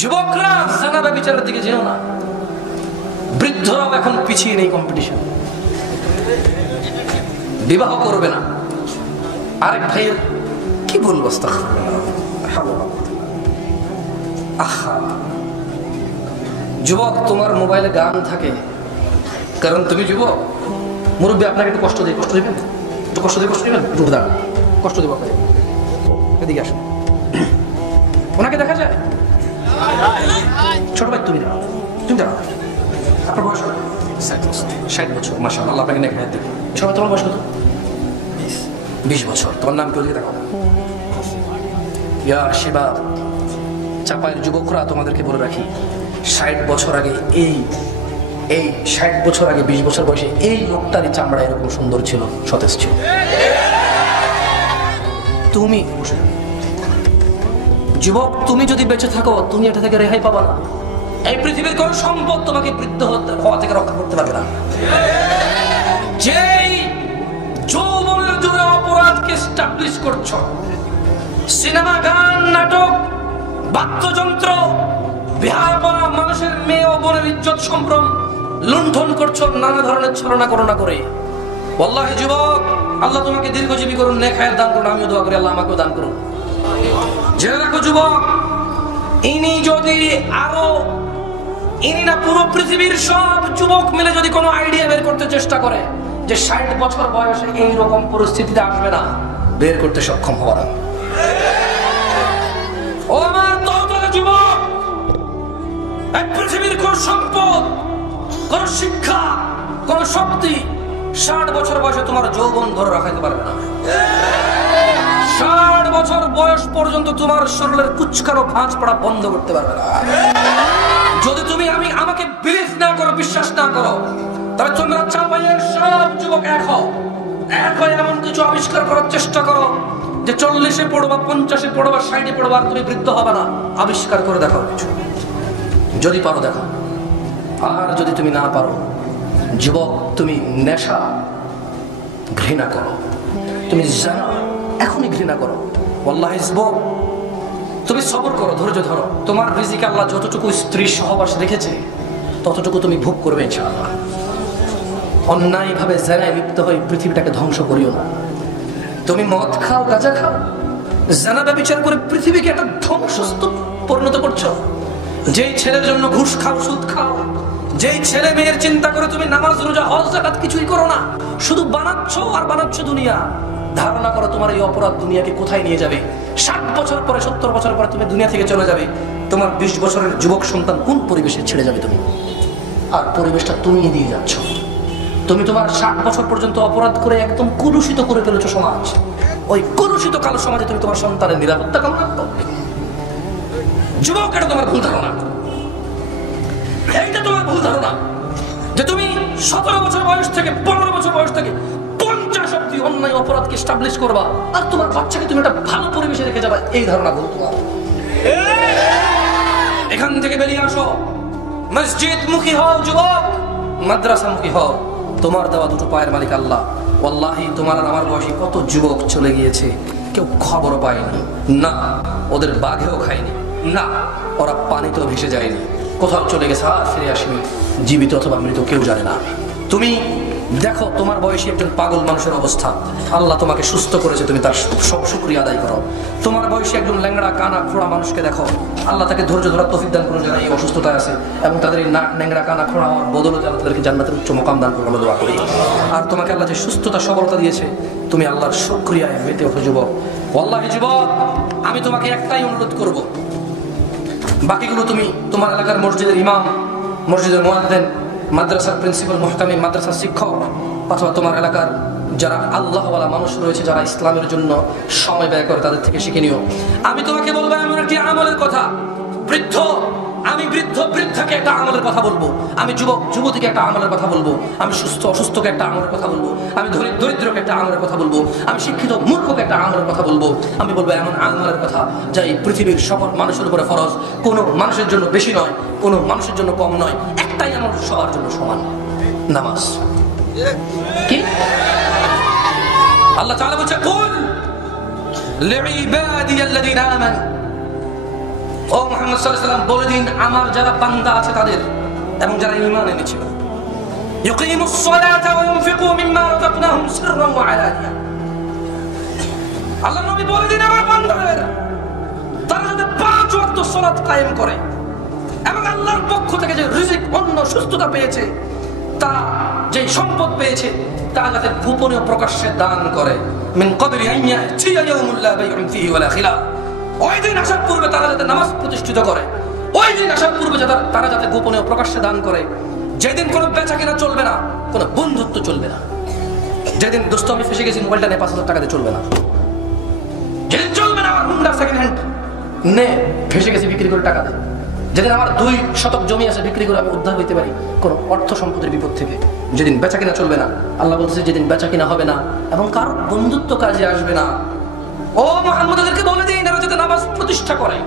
যুবকরা জানা ব্যভিচারের দিকে যেও না, বৃদ্ধরাও এখন পিছিয়ে নেই কম্পিটিশন। বিবাহ করবে না। আরেক ভাইয়ের কি বলবো, আহা যুবক, তোমার মোবাইলে গান থাকে কারণ তুমি যুবক। মুরব্বী আপনাকে একটু কষ্ট দিই, কষ্ট দিবেন? একটু কষ্ট দিয়ে কষ্ট দিবেন? একটু দাঁড়ান, কষ্ট দেবো আপনাকে। এদিকে আসুন, ওনাকে দেখা যায়? ছোট ভাই তুমি দাঁড়াও, তুমি দাঁড়াও। আপনার বয়স 60 বছর, মাশাআল্লাহ, আল্লাহ আপনাকে নেক হায়াত দিবে। ছোট, তোমার বয়স কত? 20 বছর। তোমার নাম কি? ওদিকে দেখো। ইয়া শিবা, চাপায়ের যুবকরা তোমাদেরকে বলে রাখি, 60 বছর আগে এই 60 বছর আগে 20 বছর বয়সে এই লোকটারই চামড়া এরকম সুন্দর ছিল, সতেজ ছিল। তুমি যুবক, তুমি যদি বেঁচে থাকো তুমি এটা থেকে রেহাই পাবা না। এই পৃথিবীর কোন সম্পদ তোমাকে বৃদ্ধ হওয়া থেকে রক্ষা করতে পারবে না। যেই যৌবনের জোরে অপরাধকে এস্টাবলিশ করছো, সিনেমা, গান, নাটক, বাদ্যযন্ত্র, বিহারপনা, মানুষের মেয়ে ও বোনের ইজ্জত সম্ভ্রম লুণ্ঠন করছো নানা ধরনের ছলনা করোনা করে। ওয়াল্লাহি যুবক, আল্লাহ তোমাকে দীর্ঘজীবী করুন, নেক হায়াত দান করুন। আমিও দোয়া করি আল্লাহ আমাকেও দান করুন। জেনে রাখো যুবক, ইনি যদি ইনি না পুরো পৃথিবীর সব যুবক মিলে যদি কোনো আইডিয়া বের করতে চেষ্টা করে যে 60 বছর বয়সে এইরকম পরিস্থিতিতে আসবে না, বের করতে সক্ষম হওয়া না। ও আমার তরতাজা যুবক, এই পৃথিবীর কোন সম্পদ, কোন শিক্ষা, কোন শক্তি 60 বছর বয়সে তোমার যৌবন ধরে রাখাইতে পারবে না। 60 বছর বয়স পর্যন্ত তোমার শরীরের কুচকানো ভাঁজ পড়া বন্ধ করতে পারবে না। যদি তুমি আমাকে বিলিভ না করো, বিশ্বাস না করো, তবে তোমরা চাপাইয়ের সব যুবক এক হও, এক হয়ে এমন কিছু আবিষ্কার করার চেষ্টা করো যে 40-এ পড়বা, 50-এ পড়বা, 60-এ পড়বা, আর তুমি বৃদ্ধ হবে না। আবিষ্কার করে দেখাও কিছু, যদি পারো দেখো। আর যদি তুমি না পারো যুবক, তুমি নেশা ঘৃণা করো, তুমি জানা এখনই ঘৃণা করো। ওয়াল্লাহি যুবক, তুমি সবর করো, ধৈর্য ধরো। তোমার রিজিকে আল্লাহ যতটুকু স্ত্রী সহবাস রেখেছে ততটুকু তুমি ভোগ করবে ইনশাআল্লাহ। অন্যায় ভাবে জানায় লিপ্ত হয়ে পৃথিবীটাকে ধ্বংস করিও না। তুমি মদ খাও, গাঁজা খাও, জানা ব্যভিচার করে পৃথিবীকে একটা ধ্বংসস্তূপ পরিণত করছো। যেই ছেলের জন্য ঘুষ খাও, সুদ খাও, যেই ছেলে মেয়ের চিন্তা করে তুমি নামাজ, রোজা, হজ, যাকাত কিছুই করো না, শুধু বানাচ্ছ আর বানাচ্ছ দুনিয়া। ধারণা করো তোমার এই অপরাধ দুনিয়াকে কোথায় নিয়ে যাবে। 60 বছর পরে, 70 বছর পরে তুমি দুনিয়া থেকে চলে যাবে। তোমার 20 বছরের যুবক সন্তান কোন পরিবেশে ছেড়ে যাবে তুমি? আর পরিবেশটা তুমি দিয়ে যাচ্ছ। তুমি তোমার 60 বছর পর্যন্ত অপরাধ করে একদম কলুষিত করে ফেলেছো সমাজ। ওই কলুষিত কালো সমাজে তুমি তোমার সন্তানের নিরাপত্তা কামনা করো। যুবক, এটা তোমার ভুল ধারণা। এইটা তোমার ভুল ধারণা যে তুমি 17 বছর বয়স থেকে 15 বছর বয়স থেকে 50 অবধি অন্যায় অপরাধকে এস্টাবলিশ করবা আর তোমার বাচ্চাকে তুমি একটা ভালো পরিবেশে রেখে যাবা। এই ধারণা ভুল তোমার। এখান থেকে বেরিয়ে আসো, মসজিদ মুখী হও যুবক, মাদ্রাসা মুখী হও। তোমার দেওয়া দুটো পায়ের মালিক আল্লাহ। ওয়াল্লাহি তোমার আর আমার বয়সী কত যুবক চলে গিয়েছে, কেউ খবরও পায়নি না, ওদের বাঘেও খায়নি না, ওরা পানিতেও ভেসে যায়নি, কোথাও চলে গেছে আর ফিরে আসেনি, জীবিত অথবা মৃত কেউ জানে না। তুমি দেখো তোমার বয়সী একজন পাগল মানুষের অবস্থা, আল্লাহ তোমাকে সুস্থ করেছে, তুমি তার সব শুকরিয়া আদায় করো। তোমার বয়সী একজন ল্যাংড়া, কানা, খোড়া মানুষকে দেখো, আল্লাহ তাকে ধৈর্য ধরার তৌফিক দান করুন যারা এই অসুস্থতায় আছে, এবং তাদের এই নাক, ন্যাংরা, কানা, খোড়া হওয়ার বদলে আল্লাহ তাদেরকে জান্নাতের উচ্চ মোকাম দান করুন, আমরা দোয়া করি। আর তোমাকে আল্লাহ যে সুস্থতা, সবলতা দিয়েছে, তুমি আল্লাহর শুকরিয়ায় মেতে ওঠো যুবক। ওয়াল্লাহি যুবক, আমি তোমাকে একটাই অনুরোধ করব, বাকিগুলো তুমি তোমার এলাকার মসজিদের ইমাম, মসজিদের মুয়াজ্জিন, মাদ্রাসার প্রিন্সিপাল, মুহতামিম, মাদ্রাসার শিক্ষক, অথবা তোমার এলাকার যারা আল্লাহওয়ালা মানুষ রয়েছে, যারা ইসলামের জন্য সময় ব্যয় করে, তাদের থেকে শিখে নিও। আমি তোমাকে বলবো এমন একটি আমলের কথা, আমি বৃদ্ধাকে একটা আমলের কথা বলবো, আমি যুবক যুবতীকে একটা আমলের কথা বলবো, আমি সুস্থ অসুস্থকে একটা আমলের কথা বলবো, আমি দরিদ্রকে একটা আমলের কথা বলবো, আমি শিক্ষিত মূর্খকে একটা আমলের কথা বলবো। আমি বলবো এমন আমলের কথা যা এই পৃথিবীর সকল মানুষের উপরে ফরজ, কোনো মানুষের জন্য বেশি নয়, কোনো মানুষের জন্য কম নয়, একটাই আমল সবার জন্য সমান, নামাজ। কি আল্লাহ তাআলা বলছে, কুল লিইবাদিয়াল্লাযীনা আমানু, ও মুহাম্মদ সাল্লাল্লাহু আলাইহি ওয়াসাল্লাম বলে দিন আমার যারা বান্দা আছে তাদের এবং যারা ঈমান এনেছে ইউকিমুস সালাতা ওয়া ইউনফিকু মিম্মা রাযাকনাহুম সিররান ওয়া আলানিয়া, আল্লাহ নবী বলে দিন আমার বান্দাদের তারা যাতে 5 ওয়াক্ত সালাত কায়েম করে এবং আল্লাহর পক্ষ থেকে যে রিজিক অন্ন সুস্থতা পেয়েছে তা যে সম্পদ পেয়েছে তা যাতে গোপনে প্রকাশ্যে দান করে। মিন ক্বাবলি আন ইয়াতিয়া ইয়াউমুল লা বাইউন ফীহি ওয়ালা খিলাফ, ওই দিন আসার পূর্বে তারা যাতে নামাজ প্রতিষ্ঠিত করে, ওই দিন আসার পূর্বে তারা যাতে গোপনে প্রকাশ্যে দান করে, যেদিন কোনো বেচা কেনা চলবে না, কোনো বন্ধুত্ব চলবে না, যেদিন দোস্ত আমি ফেসে গেছি মোবাইলটা নিয়ে 5,000 টাকা দিয়ে চলবে না, যেদিন চলবে না আমার হুন্ডা সেকেন্ড হ্যান্ড নে ফেসে গেছি বিক্রি করে টাকা দেয়, যেদিন আমার 2 শতক জমি আছে বিক্রি করে আমি উদ্ধার হইতে পারি কোন অর্থ সম্পদের বিপদ থেকে, যেদিন বেচা কিনা চলবে না, আল্লাহ বলতেছে যেদিন বেচা কিনা হবে না এবং কারো বন্ধুত্ব কাজে আসবে না, ও মুহাম্মদদেরকে বলে দিন এরা যাতে নামাজ প্রতিষ্ঠা করে,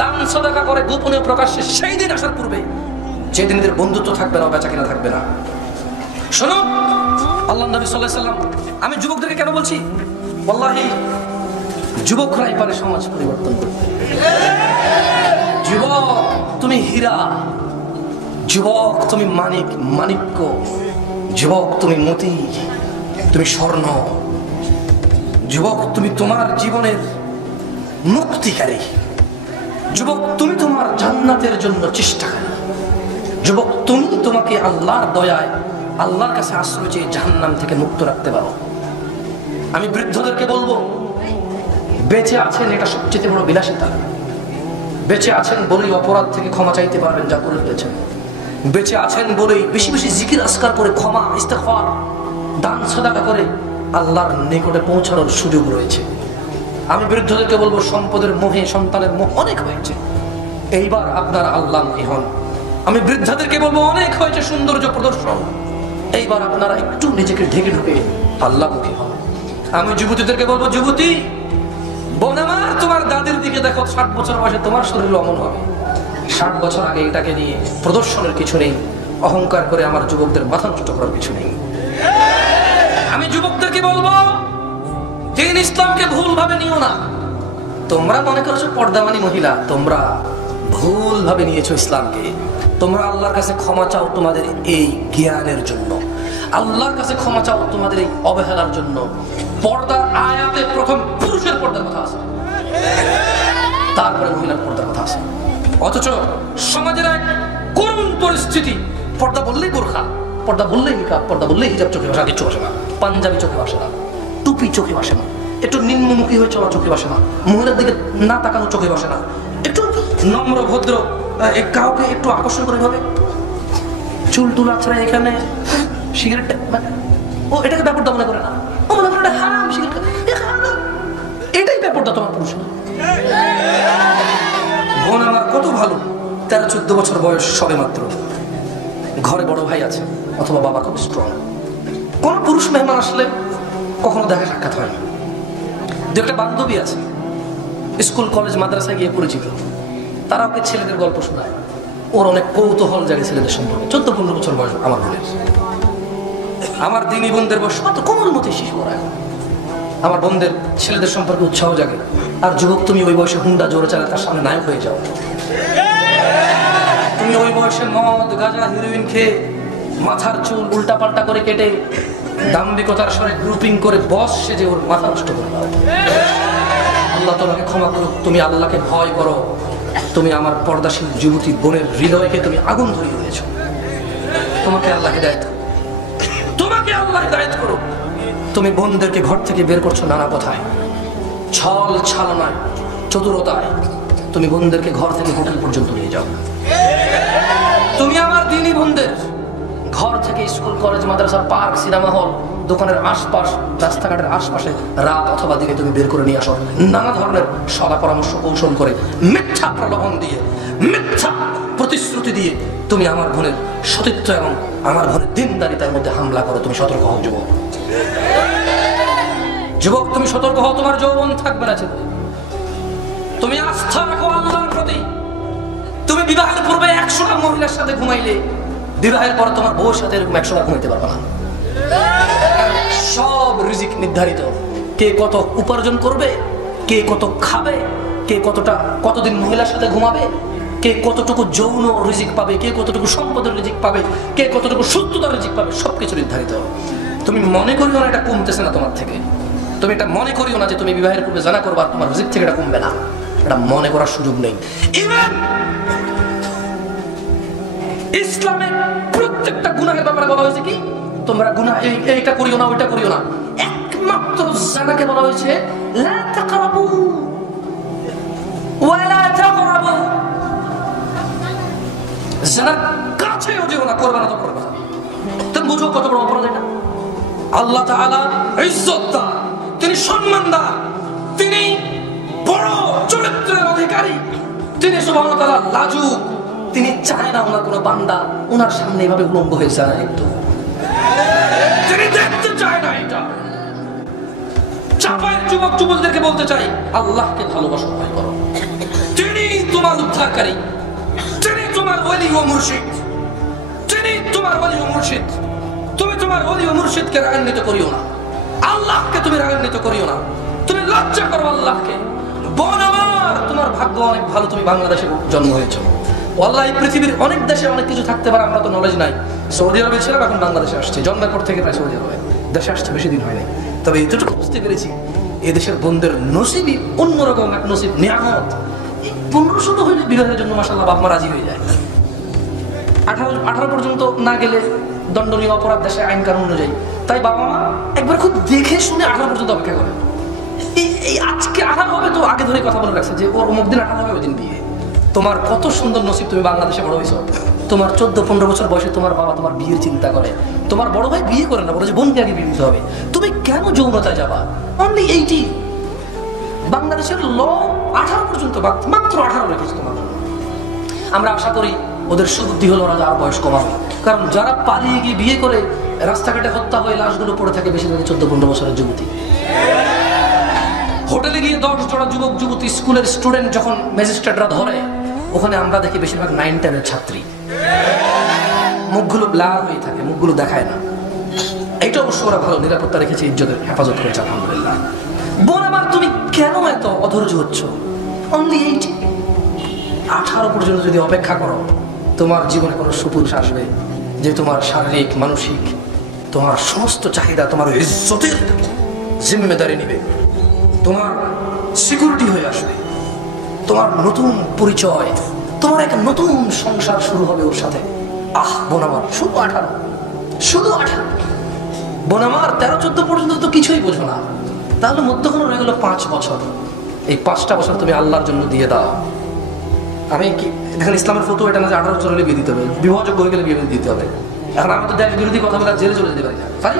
দান সাদাকা করে গোপনে প্রকাশ্যে, সেই দিন আসার পূর্বে যেদিন এদের বন্ধুত্ব থাকবে না, বেচা কিনা থাকবে না। শোনো আল্লাহ নবী সাল্লাল্লাহু আলাইহি ওয়াসাল্লাম, আমি যুবকদেরকে কেন বলছি, ওয়াল্লাহি যুবকরাই পারে সমাজ পরিবর্তন করতে। যুবক তুমি হীরা, যুবক তুমি মানিক্য, যুবক তুমি মতি, তুমি স্বর্ণ, যুবক তুমি তোমার জীবনের মুক্তিকারী, যুবক তুমি তোমার জান্নাতের জন্য চেষ্টাকারী, যুবক তুমি তোমাকে আল্লাহর দয়ায় আল্লাহর কাছে আশ্রয় চেয়ে জাহান্নাম থেকে মুক্ত রাখতে পারো। আমি বৃদ্ধদেরকে বলবো বেঁচে আছেন এটা সবচেয়ে বড় বিলাসিতা, বেঁচে আছেন বলেই অপরাধ থেকে ক্ষমা চাইতে পারবেন যা করে ফেলেছেন, বেঁচে আছেন বলেই বেশি বেশি জিকির আজকার করে ক্ষমা ইস্তেগফার দান সাদাকা করে আল্লাহর নিকটে পৌঁছানোর সুযোগ রয়েছে। আমি বৃদ্ধদেরকে বলবো সম্পদের মোহে সন্তানের মোহ অনেক হয়েছে, এইবার আপনার আল্লাহমুখী হন। আমি বৃদ্ধাদেরকে বলবো অনেক হয়েছে সৌন্দর্য প্রদর্শন, এইবার আপনারা একটু নিজেকে ঢেকে ঢুকে আল্লাহমুখী হন। আমি যুবতীদেরকে বলবো যুবতী বোন আমার, তোমার দাদির দিকে দেখো, 60 বছর বয়সে তোমার শরীর অমন হবে, 60 বছর আগে এটাকে নিয়ে প্রদর্শনের কিছু নেই, অহংকার করে আমার যুবকদের মাথা নষ্ট করার কিছু নেই। আমি যুবকদেরকে বলবো দ্বীন ইসলামকে ভুল ভাবে নিও না। তোমরা মনে করছো পর্দামানি মহিলা, তোমরা ভুল ভাবে নিয়েছো ইসলামকে। তোমরা আল্লাহর কাছে ক্ষমা চাও তোমাদের এই জ্ঞানের জন্য, আল্লাহর কাছে ক্ষমা চাও তোমাদের এই অবহেলার জন্য। পর্দার আয়াতে প্রথম পুরুষের পর্দার কথা আছে, তারপরে মহিলার পর্দার কথা আছে। অথচ সমাজের এক করুণ পরিস্থিতি, পর্দা বললেই বোরখা, পর্দা বললেই নিকাব, পর্দা বললেই হিজাব চোখে ভাসে, কিছু আসে না, পাঞ্জাবি চোখে ভাসে না, টুপি চোখে ভাসে না, একটু নিম্নমুখী হয়ে চলা চোখে ভাসে না, মহিলার দিকে না তাকানো চোখে ভাসে না, একটু নম্র ভদ্র কাউকে একটু আকর্ষণ করে ভাবে চুল টুল আছড়া এখানে সিগারেট ও এটাকে ব্যাপারটা মনে করে না, ও মনে করে হারাম সিগারেট, এটাই ব্যাপারটা তোমার পুরুষ। বোন আমার কত ভালো, 13-14 বছর বয়স সবে মাত্র, ঘরে বড় ভাই আছে অথবা বাবা খুব স্ট্রং, কোন পুরুষ মেহমান আসলে কখনো দেখা সাক্ষাৎ হয় না। দু একটা বান্ধবী আছে স্কুল কলেজ মাদ্রাসায় গিয়ে পরিচিত, তারা ওকে ছেলেদের গল্প শোনায়, ওর অনেক কৌতূহল জাগে ছেলেদের সম্পর্কে। 14-15 বছর বয়স আমার বোনের, আমার দিনী বোনদের বয়স মাত্র কোমল মতো শিশু ওরা এখন। আমার বোনদের ছেলেদের সম্পর্কে উৎসাহ জাগে। আর যুবক তুমি ওই বয়সে হুন্ডা জোরে চালায় তার সামনে নায়ক হয়ে যাও, তুমি ওই বয়সে মদ গাঁজা হিরোইন খেয়ে মাথার চুল উল্টা পাল্টা করে কেটে দাম্ভিকতার স্বরে গ্রুপিং করে বস সেজে ওর মাথা নষ্ট করে দাও। আল্লাহ তোমাকে ক্ষমা করুক, তুমি আল্লাহকে ভয় করো। তুমি আমার পর্দাশীল যুবতী বোনের হৃদয়কে তুমি আগুন ধরিয়ে দিয়েছ। তোমাকে আল্লাহ হিদায়াত করুক, তোমাকে আল্লাহ হিদায়াত করুক। তুমি বোনদেরকে ঘর থেকে বের করছো নানা কথায়, ছল ছালনায় চতুরতায়। তুমি বোনদেরকে ঘর থেকে হোটেল পর্যন্ত নিয়ে যাও। তুমি আমার দিনী বোনদের ঘর থেকে স্কুল কলেজ মাদ্রাসা পার্ক সিনেমা হল দোকানের আশপাশ রাস্তাঘাটের আশপাশে রাত অথবা দিনে তুমি বের করে নিয়ে আসো, নানা ধরনের সদা পরামর্শ কৌশল করে, মিথ্যা প্রলোভন দিয়ে, মিথ্যা প্রতিশ্রুতি দিয়ে তুমি আমার বোনের সতীত্ব এবং আমার বোনের দিনদারিতার মধ্যে হামলা করো। তুমি সতর্ক হও যুবক, যুবক তুমি সতর্ক হও, তোমার যৌবন থাকবে না। তুমি আস্থা রাখো আল্লাহর প্রতি। তুমি বিবাহের পূর্বে 100টা মহিলার সাথে ঘুমাইলে বিবাহের পর তোমার বউর সাথে এরকম 100টা ঘুমাইতে পারবে না। সব রিজিক নির্ধারিত, কে কত উপার্জন করবে, কে কত খাবে, কে কতদিন মহিলার সাথে ঘুমাবে, কে কতটুকু যৌন রিজিক পাবে, কে কতটুকু সম্পদের রিজিক পাবে, কে কতটুকু সুস্থতার রিজিক পাবে, সবকিছু নির্ধারিত। তুমি মনে করিও না এটা কমতেছে না তোমার থেকে, তুমি এটা মনে করিও না যে তুমি বিবাহের পূর্বে জানা করবা তোমার রিজিক থেকে এটা কমবে না, এটা মনে করার সুযোগ নেই। ইভেন ইসলামে প্রত্যেকটা গুনাহের ব্যাপারে বলা হয়েছে কি, তোমরা গুনাহ এইটা করিও না ওইটা করিও না, একমাত্র জানাকে বলা হয়েছে লা তাকরাবু ওয়ালা তাকরাবু, জানার কাছেও যেও না, করবে না তো করবে না। তুমি বুঝো কত বড় অপরাধ এটা। আল্লাহ তাআলা ইজ্জতদার, তিনি সম্মানদার, তিনি বড় চরিত্রের অধিকারী, তিনি সুবহানাহু ওয়া তাআলা লাজুক, তিনি চায় না ওনার কোনো বান্দা ওনার সামনে এভাবে উলঙ্গ হয়ে যায়, একটু তিনি দেখতে চায় না এটা। চাপায় যুবক যুবকদেরকে বলতে চাই, আল্লাহকে ভালোবাসো, ভয় করো, তিনি তোমার উদ্ধারকারী, তিনি তোমার ওলি ও মুর্শিদ, তিনি তোমার ওলি ও মুর্শিদ। তুমি তোমার ওলি ও মুর্শিদকে রাগান্বিত করিও না, আল্লাহকে তুমি রাগান্বিত করিও না, তুমি লজ্জা করো আল্লাহকে। বোন আমার, তোমার ভাগ্য অনেক ভালো, তুমি বাংলাদেশে জন্ম হয়েছো। ওয়াল্লাহি পৃথিবীর অনেক দেশে অনেক কিছু থাকতে পারে, আমরা তো নলেজ নাই। সৌদি আরবে ছিলাম, এখন বাংলাদেশে আসছে, জন্মের পর থেকে প্রায় সৌদি আরবে দেশে আসছে, বেশি দিন হয়নি। তবে এতটুকু বুঝতে পেরেছি, এদেশের বোনদের নসিবই অন্যরকম এক নসিব, নিয়ামত। 1500 হইলে বিবাহের জন্য মাশাআল্লাহ বাপ মা রাজি হয়ে যায়। 18 পর্যন্ত না গেলে দণ্ডনীয় অপরাধ দেশে আইন কানুন অনুযায়ী, তাই বাবা মা একবার খুব দেখে শুনে 18 পর্যন্ত অপেক্ষা করে। এই আজকে 18 হবে তো আগে ধরে কথা বলে রাখছে যে ওর অমুক দিন 18 হবে, ওই দিন বিয়ে। তোমার কত সুন্দর নসিব, তুমি বাংলাদেশে বড় হয়েছো। তোমার 14-15 বছর বয়সে তোমার বাবা তোমার বিয়ের চিন্তা করে, তোমার বড় ভাই বিয়ে করে না, বলে যে বোনকে আগে বিয়ে দিতে হবে। তুমি কেন যৌনতায় যাবা? অনলি 18 বাংলাদেশের ল 18 পর্যন্ত, মাত্র 18 রেখেছে তোমার জন্য। আমরা আশা করি ওদের সুবুদ্ধি হলো ওরা আর বয়স কমাবে, কারণ যারা পালিয়ে গিয়ে বিয়ে করে রাস্তাঘাটে হত্যা হয়ে লাশগুলো পড়ে থাকে বেশিরভাগই 14-15 বছরের যুবতী। হোটেলে গিয়ে 10 জোড়া যুবক যুবতী স্কুলের স্টুডেন্ট যখন ম্যাজিস্ট্রেটরা ধরে, ওখানে আমরা দেখি বেশিরভাগ 9-10 ছাত্রী, মুখগুলো ব্লার হয়ে থাকে, মুখগুলো দেখায় না। এটা অবশ্য ওরা ভালো নিরাপত্তা রেখেছে, ইজ্জতের হেফাজত করেছে, আলহামদুলিল্লাহ। বোন আমার, তুমি কেন এত অধৈর্য হচ্ছ? অনলি 18 পর্যন্ত যদি অপেক্ষা করো, তোমার জীবনে কোনো সুপুরুষ আসবে যে তোমার শারীরিক মানসিক তোমার সমস্ত চাহিদা, তোমার ইজ্জতের জিম্মেদারি নিবে, তোমার সিকিউরিটি হয়ে আসবে, তোমার নতুন পরিচয়, তোমার এক নতুন সংসার শুরু হবে ওর সাথে। বোন আমার, শুধু 18, শুধু 18। বোন আমার, 13-14 পর্যন্ত তো কিছুই বোঝো না, তাহলে মধ্যখানে রয়ে গেল 5 বছর। এই 5টা বছর তুমি আল্লাহর জন্য দিয়ে দাও। আমি কি দেখেন, ইসলামের ফতোয়া এটা না যে 18 বছর হলে বিয়ে দিতে হবে, বিবাহযোগ্য হয়ে গেলে বিয়ে দিতে হবে। এখন আমি তো দেশ বিরোধী কথা বলে জেলে চলে যেতে পারি না, পারি?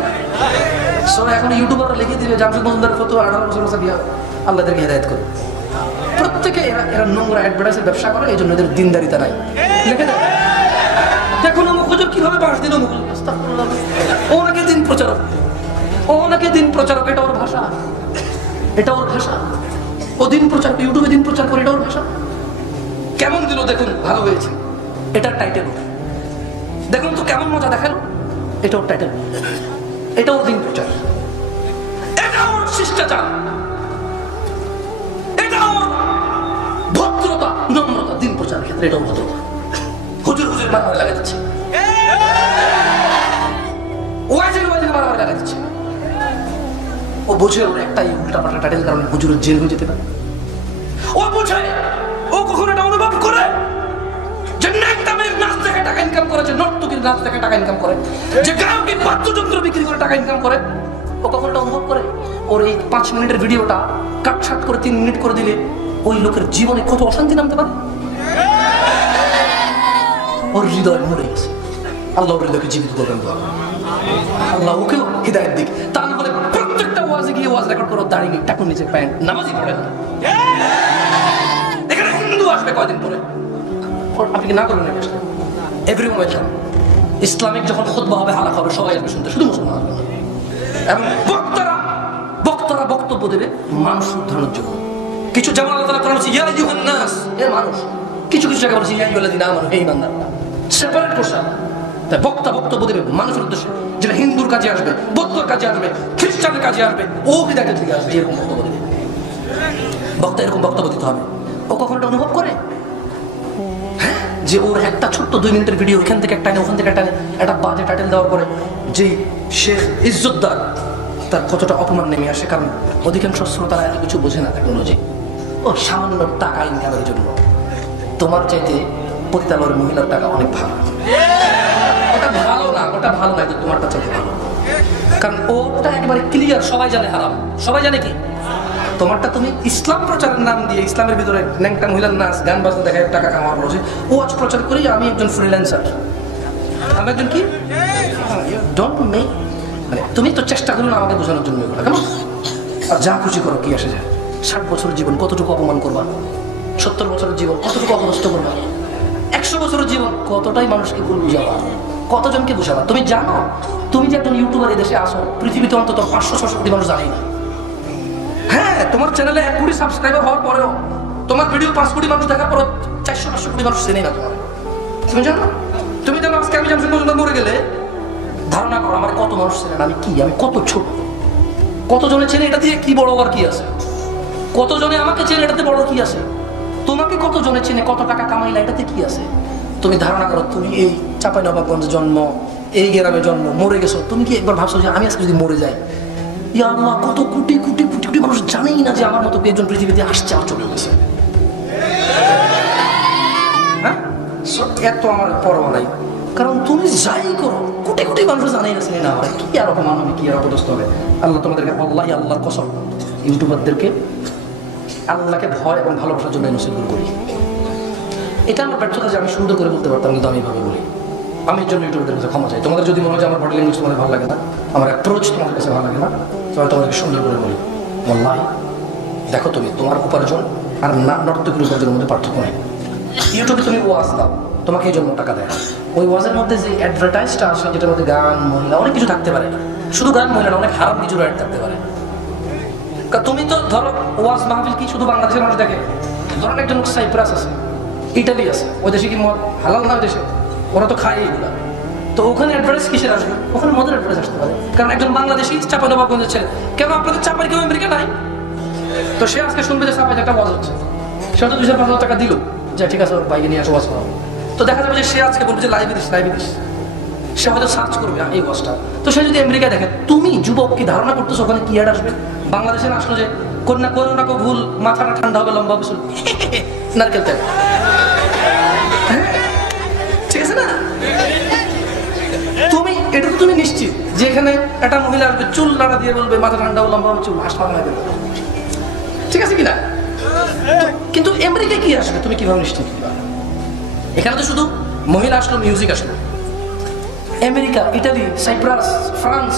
এখন ইউটিউবাররা লিখে দিবে জামশেদ মজুমদারের ফতোয়া 18 বছর বছর বিয়ে, আল্লাহদেরকে হেদায়েত করে। প্রত্যেকে এরা নোংরা অ্যাডভার্টাইজের ব্যবসা করে, এই জন্য এদের দিনদারিতা নাই। লিখে দেয়, দেখুন অমুক হুজুর কিভাবে বাস দিল, ও নাকি দিন প্রচারক, ও নাকি দিন প্রচারক, এটা ওর ভাষা, এটা ওর ভাষা। ও দিন প্রচার, ইউটিউবে দিন প্রচার করে, এটা ওর ভাষা। কেমন দিল দেখুন, ভালো হয়েছে, এটার টাইটেল। দেখুন তো কেমন মজা দেখালো, এটা ওর টাইটেল, এটা ওর দিন প্রচার, এটা ওর শিষ্টাচার, এটা ওর ভদ্রতা নম্রতা। দিন প্রচার ক্ষেত্রে এটা ওর ভদ্রতা। হুজুর হুজুর মারামারি লাগা যাচ্ছে, ওয়াজির ওয়াজির মারামারি লাগা যাচ্ছে। ও বোঝে ওর একটাই উল্টা পাল্টা টাইটেল কারণে হুজুরের জেল হয়ে যেতে পারে। ও বোঝে, ও কখনো এটা অনুভব করে যে নাকদামের নাচ থেকে টাকা ইনকাম করে, যে নর্তকীর নাচ থেকে টাকা ইনকাম করে, যে গায়কের বাদ্যযন্ত্র বিক্রি করে টাকা ইনকাম করে। ও কখনো এটা অনুভব করে ওর এই 5 মিনিটের ভিডিওটা কাটছাট করে 3 মিনিট করে দিলে ওই লোকের জীবনে কত অশান্তি নামতে পারে? ওর হৃদয় মরে গেছে, আল্লাহ ওর হৃদয়কে জীবিত করবেন, আল্লাহ ওকেও হিদায়াত দিক। তা না হলে প্রত্যেকটা ওয়াজে গিয়ে ওয়াজ রেকর্ড করো, দাঁড়িয়ে নেই, টাকুর নিচে প্যান্ট, নামাজই পড়ে না। এখানে হিন্দু আসবে কয়দিন পরে, আপনি কি না করবেন? Everyone welcome. ইসলামিক যখন খুতবা হবে, হালাক হবে, সবাই আসবে শুনতে, শুধু মুসলমান আসবে না। এবং বক্তারা বক্তব্য দেবে মানুষ উদ্ধারের জন্য। কিছু যেমন আল্লাহ তাআলা কোরআনে বলেছে ইয়া আইয়ুহান নাস, এ মানুষ, কিছু কিছু জায়গায় বলেছে ইয়া আইয়ুহাল্লাযীনা আমানু, হে ঈমানদাররা। সেপারেট করছে আল্লাহ। তাই বক্তব্য দেবে মানুষের উদ্দেশ্যে, যেটা হিন্দুর কাজে আসবে, বৌদ্ধর কাজে আসবে, খ্রিস্টানের কাজে আসবে, ও হিদায়াতের দিকে আসবে, এরকম বক্তব্য দেবে। বক্তা এরকম বক্তব্য দিতে হবে। ও কখন এটা অনুভব করে? হ্যাঁ, যে ওর একটা ছোট্ট 2 মিনিটের ভিডিও এখান থেকে একটা ওখান থেকে একটা বাজে টাইটেল দেওয়ার পরে যে সে ইজ্জতদার, তার কতটা অপমান নেমে আসে। কারণ অধিকাংশ শ্রোতারা এত কিছু বোঝে না টেকনোলজি। ও সামান্য টাকা ইনকামের জন্য তোমার চাইতে পতিতালয়ের মহিলার টাকা অনেক ভালো। ওটা ভালো না, ওটা ভালো না, কিন্তু তোমারটা চাইতে ভালো। কারণ ওটা একেবারে ক্লিয়ার, সবাই জানে হারাম, সবাই জানে কি। তোমারটা তুমি ইসলাম প্রচারের নাম দিয়ে ইসলামের ভিতরে ন্যাংটা মহিলার নাচ গান বাজনা দেখায় টাকা কামানো বলছে। ও আজ প্রচার করি আমি একজন ফ্রিল্যান্সার, আমি একজন কি ডোন্ট মেক, মানে তুমি তো চেষ্টা করো না আমাকে বোঝানোর জন্য এগুলো কেন। আর যা খুশি করো, কি আসে যায়। 60 বছরের জীবন কতটুকু অপমান করবা, 70 বছরের জীবন কতটুকু অপদস্থ করবা, 100 বছরের জীবন কতটাই মানুষকে ভুল বুঝাবা, কতজনকে বুঝাবা। তুমি জানো তুমি যে একজন ইউটিউবার এই দেশে আসো, পৃথিবীতে অন্তত 500-600 কোটি মানুষ জানেই না। হ্যাঁ, তোমার চ্যানেলে 1 কোটি সাবস্ক্রাইবার হওয়ার পরেও, তোমার ভিডিও 5 কোটি মানুষ দেখার পরেও 400-500 কোটি মানুষ চেনেই না তোমার। তুমি জানো আজকে আমি জামশেদ মজুমদার মরে গেলে ধারণা করো আমার কত মানুষ চেনে, আমি কি, আমি কত ছোট, কতজনে চেনে এটা দিয়ে কি বড় আর কি আছে, কতজনে আমাকে চেনে এটাতে বড় কি আছে, তোমাকে কতজনে চেনে কত টাকা কামাইলা এটাতে কি আছে। তুমি ধারণা করো তুমি এই চাঁপাইনবাবগঞ্জে জন্ম, এই গ্রামে জন্ম, মরে গেছো, তুমি কি একবার ভাবছো যে আমি আজকে যদি মরে যাই, ইয়া আল্লাহ কত কোটি কোটি কোটি কোটি মানুষ জানেই না যে আমার মতো একজন পৃথিবীতে আসছে আর চলে গেছে। হ্যাঁ, এত আমার পরোয়া নাই, কারণ তুমি যাই করো কোটি কোটি মানুষ জানেই না, চিনি না আমার কি আর অপমান হবে, কি আর অপদস্থ হবে। আল্লাহ তোমাদেরকে আল্লাহ আল্লাহর কসম ইউটিউবারদেরকে আল্লাহকে ভয় এবং ভালোবাসার জন্য নসিহত করি। এটা আমার ব্যর্থতা যে আমি সুন্দর করে বলতে পারতাম, কিন্তু আমি এভাবে বলি। আমি এর জন্য ইউটিউবারদের কাছে ক্ষমা চাই। তোমাদের যদি মনে হয় যে আমার বডি ল্যাঙ্গুয়েজ তোমাদের ভালো লাগে না, আমার অ্যাপ্রোচ তোমাদের কাছে ভালো লাগে না, তো আমি তোমাদেরকে সুন্দর করে বলি, আল্লাহ দেখো তুমি তোমার উপার্জন আর না নর্তকীর উপার্জনের মধ্যে পার্থক্য নেই। ইউটিউবে তুমি ওয়াজ দাও, তোমাকে এই জন্য টাকা দেয়। ওই ওয়াজের মধ্যে যে অ্যাডভার্টাইজটা আসে, যেটার মধ্যে গান মহিলা অনেক কিছু থাকতে পারে, শুধু গান মহিলা অনেক হারাম কিছু অ্যাড থাকতে পারে। তুমি তো ধরো ওয়াজ মাহফিল কি শুধু বাংলাদেশের মানুষ দেখে? ধরেন একজন সাইপ্রাস আছে, ইটালি আছে, ওই দেশে কি মদ হালাল না? ওই দেশে ওরা তো খায় এগুলা, তো ওখানে অ্যাডভার্টাইজ কিসের আসবে? ওখানে মদের অ্যাডভার্টাইজ আসতে পারে। কারণ একজন বাংলাদেশি চাঁপাইনবাবগঞ্জের ছেলে, কেন আপনাদের চাপাই কেউ আমেরিকা নাই? তো সে আজকে শুনবে যে চাপাই একটা ওয়াজ হচ্ছে, সে হয়তো 2,000-5,000 টাকা দিল, যে ঠিক আছে বাইকে নিয়ে আসো ওয়াজ করাবো। তো দেখা যাবে যে সে আজকে বলবে যে লাইভে দিস, সে হয়তো সার্চ করবে এই ওয়াজটা। তো সে যদি আমেরিকা দেখে, তুমি যুবক কি ধারণা করতেছো ওখানে কি অ্যাড আসবে? বাংলাদেশে না আসলো যে কন্যা করো না কো ভুল, মাথাটা ঠান্ডা হবে, লম্বা হবে, নারকেল তেল, ঠিক আছে না? তুমি এটা তো তুমি নিশ্চিত যে এখানে একটা মহিলা আসবে, চুল নাড়া দিয়ে বলবে মাথা ঠান্ডা হবে, লম্বা হবে, চুল হাসপাতাল লাগবে, ঠিক আছে কিনা? কিন্তু আমেরিকায় কি আসবে তুমি কিভাবে নিশ্চিত? এখানে তো শুধু মহিলা আসলো, মিউজিক আসলো। America, Italy, Cyprus, France,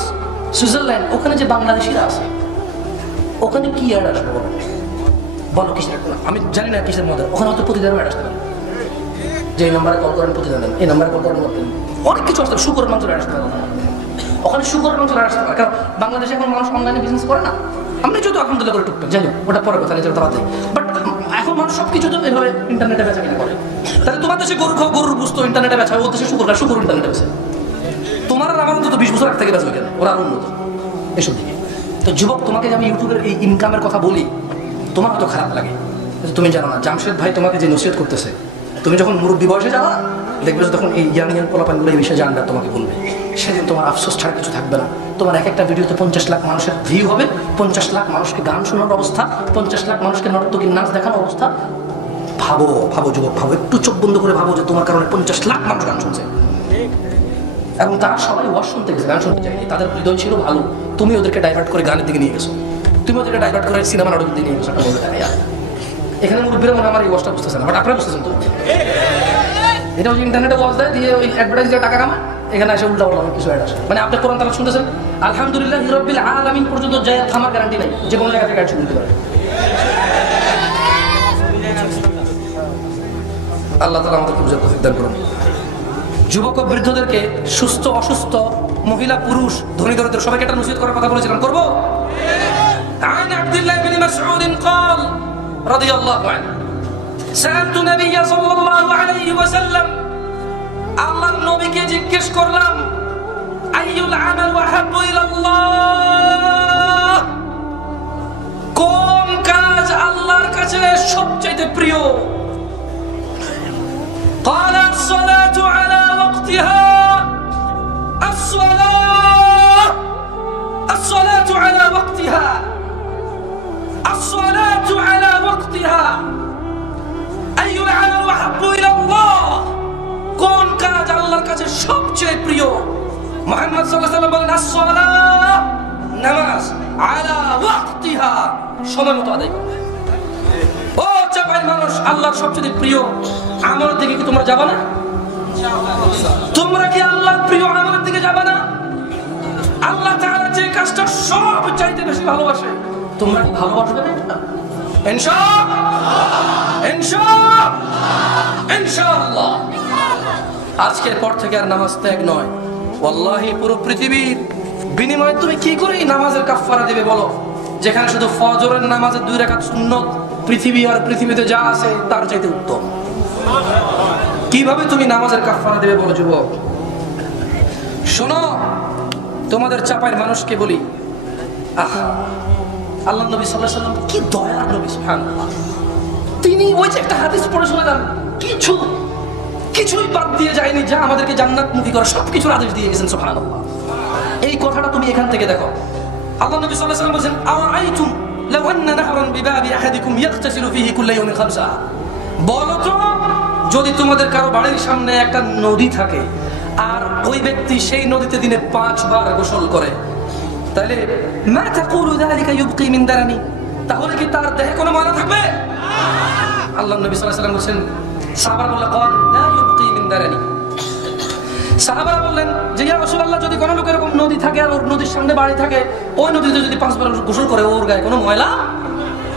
Switzerland, ওখানে যে বাংলাদেশিরা আছে, ওখানে কি অ্যাড আসবে বলো? কিসের? আমি জানি না কিসের মধ্যে। ওখানে হয়তো প্রতিদিনও অ্যাড আসতে পারে, যে এই নাম্বারে কল করেন প্রতিদিন, এই নাম্বারে কল করেন করতেন, অনেক কিছু আসতে, শুকরের মাংস অ্যাড আসতে পারে ওখানে, শুকরের মাংস অ্যাড আসতে পারে। কারণ বাংলাদেশে এখন মানুষ অনলাইনে বিজনেস করে না, আমরা যত আলহামদুলিল্লাহ করে টুকটাক, জানি ওটা পরে কথা, নিজের তাড়াতাড়ি। বাট এখন মানুষ সব কিছু তো এভাবে ইন্টারনেটে বেচা কিনা করে। তাহলে তোমার দেশে গরু খাও, গরুর বুঝতো ইন্টারনেটে বেচা, ওর দেশে শুকর খায়, শুকর ইন্টারনেটে বেচে। তোমার আর আমার অন্তত 20 বছর আগ থেকে বেচবে কেন? ওরা আর উন্নত এসব দিকে। তো যুবক, তোমাকে যে আমি ইউটিউবের এই ইনকামের কথা বলি, তোমার তো খারাপ লাগে, তুমি জানো না জামশেদ ভাই তোমাকে যে নসিহত করতেছে, তুমি যখন মুরব্বী বয়সে যাবা, দেখবে তখন এই ইয়াং পোলাপানগুলো এই বিষয়ে জানবে, তোমাকে বলবে, সেদিন তোমার আফসোস ছাড়া কিছু থাকবে না। তোমার এক একটা ভিডিওতে 50 লাখ মানুষের ভিউ হবে, 50 লাখ মানুষকে গান শোনার অবস্থা, 50 লাখ মানুষকে নর্তকীর নাচ দেখানোর অবস্থা। ভাবো ভাবো যুবক, ভাবো, একটু চোখ বন্ধ করে ভাবো যে তোমার কারণে 50 লাখ মানুষ গান শুনছে, এবং তারা সবাই ওয়াজ শুনতে গেছে, গান শুনতে চাই। তাদের হৃদয় ছিল ভালো, তুমি ওদেরকে ডাইভার্ট করে গানের দিকে নিয়ে গেছো, তুমি ওদেরকে ডাইভার্ট করে সিনেমা নাটকের দিকে নিয়ে গেছো। এখানে মুরব্বীরা মনে আমার এই ওয়াজটা বুঝতেছে না, বাট আপনারা বুঝতেছেন তো। এটা হচ্ছে ইন্টারনেটে ওয়াজ দেয়, দিয়ে ওই অ্যাডভার্টাইজ দিয়ে টাকা কামায়, এখানে এসে উল্টা পাল্টা কিছু অ্যাড আসে। মানে আপনি কোরআন তালা শুনতেছেন, আলহামদুলিল্লাহ রাব্বিল আলামিন পর্যন্ত যায় থামার গ্যারান্টি নাই, যে কোনো জায়গা থেকে অ্যাড শুনতে পারে। আল্লাহ তাআলা আমাদের বুঝার তৌফিক দান করুন। যুবক ও বৃদ্ধদেরকে, সুস্থ অসুস্থ, মহিলা পুরুষ, ধনী দরিদ্র, সবাইকে একটা নসিহত করার কথা বলেছিলাম, করবো? عن عبد الله بن مسعود قال رضي الله عنه سألت النبي صلى الله عليه وسلم আল্লাহর নবীকে জিজ্ঞেস করলাম, আইয়ুল আমাল ওয়াহাব্বু ইলাল্লাহ, কোন কাজ আল্লাহর কাছে সবচেয়ে প্রিয়। قال الصلاة على وقتها الصلاة على وقتها الصلاة على وقتها أي العمل أحب إلى الله কোন কাজ আল্লাহর কাছে সবচেয়ে প্রিয়? মুহাম্মদ সাল্লাল্লাহু আলাইহি ওয়াসাল্লাম বলেন as-salah, নামাজ আলা ওয়াক্তিহা, সময় মতো আদায় করবে। ও চাপাই মানুষ, আল্লাহর সবচেয়ে প্রিয় আমলের দিকে কি তোমরা যাবে না? তোমরা কি আল্লাহর প্রিয় আমলের দিকে যাবে না? আল্লাহ তাআলা যে কাজটা সবচাইতে বেশি ভালোবাসে, তোমরা কি ভালোবাসবে না? ইনশাআল্লাহ। আজকের পর থেকে আর নামাজ ত্যাগ নয়। ওয়াল্লাহি পুরো পৃথিবীর বিনিময়ে তুমি কি করে এই নামাজের কাফারা দিবে বলো, যেখানে শুধু ফজরের নামাজের 2 রাকাত সুন্নত পৃথিবী আর পৃথিবীতে যা আছে তার চাইতে উত্তম। কিভাবে তুমি নামাজের কাফারা দিবে বলো যুবক? শোনো, তোমাদের চাপাইয়ের মানুষকে বলি, আল্লাহ নবী সাল্লাল্লাহু আলাইহি ওয়াসাল্লাম কি দয়ার নবী, সুবহানাল্লাহ। তিনি ওই যে একটা হাদিস পড়ে শুনলাম, কিছুই বাদ দিয়ে যায়নি যা আমাদেরকে জান্নাতমুখী করে, সবকিছুর আদেশ দিয়ে গেছেন, সুবহানাল্লাহ। এই কথাটা তুমি এখান থেকে দেখো। আল্লাহ নবী সাল্লাল্লাহু আলাইহি ওয়াসাল্লাম বলেন, আওয়াইতুম লাউ আন্না নাহরান বিবাবি আহাদিকুম ইয়াগতাসিলু ফীহি কুল্লা ইয়াউমিন খামসা। বলো তো, যদি তোমাদের কারো বাড়ির সামনে একটা নদী থাকে আর ওই ব্যক্তি সেই নদীতে দিনে 5 বার গোসল করে, তাহলে মা তাকুলু যালিকা ইউবকি মিন দারানি, তাহলে কি তার দেহে কোনো ময়লা থাকবে? আল্লাহ নবী সাল্লাল্লাহু আলাইহি ওয়াসাল্লাম বলেন, সাহাবারা বললেন ক্বাল লা ইউবকি মিন দারানি। সাহাবারা বললেন যে ইয়া রাসূলুল্লাহ, যদি কোনো লোকের এরকম নদী থাকে আর ওর নদীর সামনে বাড়ি থাকে, ওই নদীতে যদি 5 বার গোসল করে, ওর গায়ে কোনো ময়লা?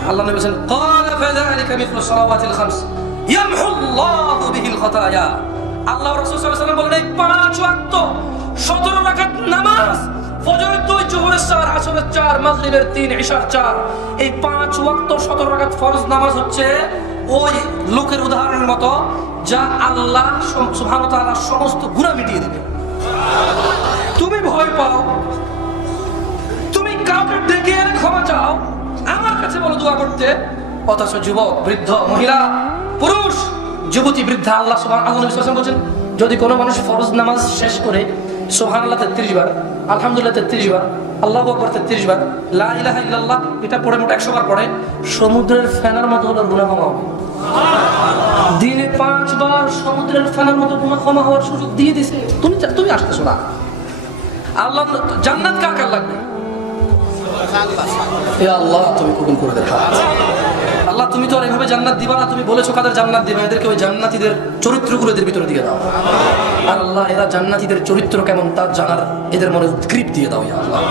আল্লাহ নবী বলেন ক্বালা ফাযালিকা মিথলু সালাওয়াতিল খামস ইয়ামহু আল্লাহু বিহিল খাতায়া। আল্লাহ রাসূল সাল্লাল্লাহু আলাইহি ওয়াসাল্লাম বলেন, এই 5 ওয়াক্ত 17 রাকাত নামাজ, ফজরের 2, যোহরের 4, আসরের 4, মাগরিবের 3, ইশার 4, এই 5 ওয়াক্ত 17 রাকাত ফরজ নামাজ হচ্ছে ওই লোকের উদাহরণের মতো যা আল্লাহ সুবহানাহু ওয়া তাআলা সমস্ত গুনাহ মিটিয়ে দেবে। তুমি ভয় পাও, তুমি কাউকে ডেকে এনে ক্ষমা চাও, আমার কাছে বলো দোয়া করতে, অথচ যুবক, বৃদ্ধ, মহিলা, পুরুষ, যুবতী, বৃদ্ধা, আল্লাহ নবী সাল্লাল্লাহু আলাইহি ওয়াসাল্লাম বলেন, যদি কোনো মানুষ ফরজ নামাজ শেষ করে সুবহানাল্লাহ 33 বার, আলহামদুলিল্লাহ 33 বার, আল্লাহু আকবার 33 বার, লা ইলাহা ইল্লাল্লাহ এটা পড়ে মোট 100 বার পড়ে, সমুদ্রের ফেনার মতো ওর গুনাহ ক্ষমা হবে। দিনে 5 বার সমুদ্রের ফেনার মতো গুনাহ ক্ষমা হওয়ার সুযোগ দিয়ে দিয়েছে। তুমি আসতেছো না। আল্লাহ জান্নাত কার কার লাগবে? ইয়া আল্লাহ, তুমি কবুল করে দাও। আল্লাহ, তুমি তো আর এভাবে জান্নাত দিবা না, তুমি বলেছো কাদের জান্নাত দিবা, এদেরকে ওই জান্নাতীদের চরিত্রগুলো এদের ভিতরে দিয়ে দাও। আর আল্লাহ, এরা জান্নাতীদের চরিত্র কেমন তা জানার এদের মনে উৎকৃপ দিয়ে দাও। ইয়া আল্লাহ,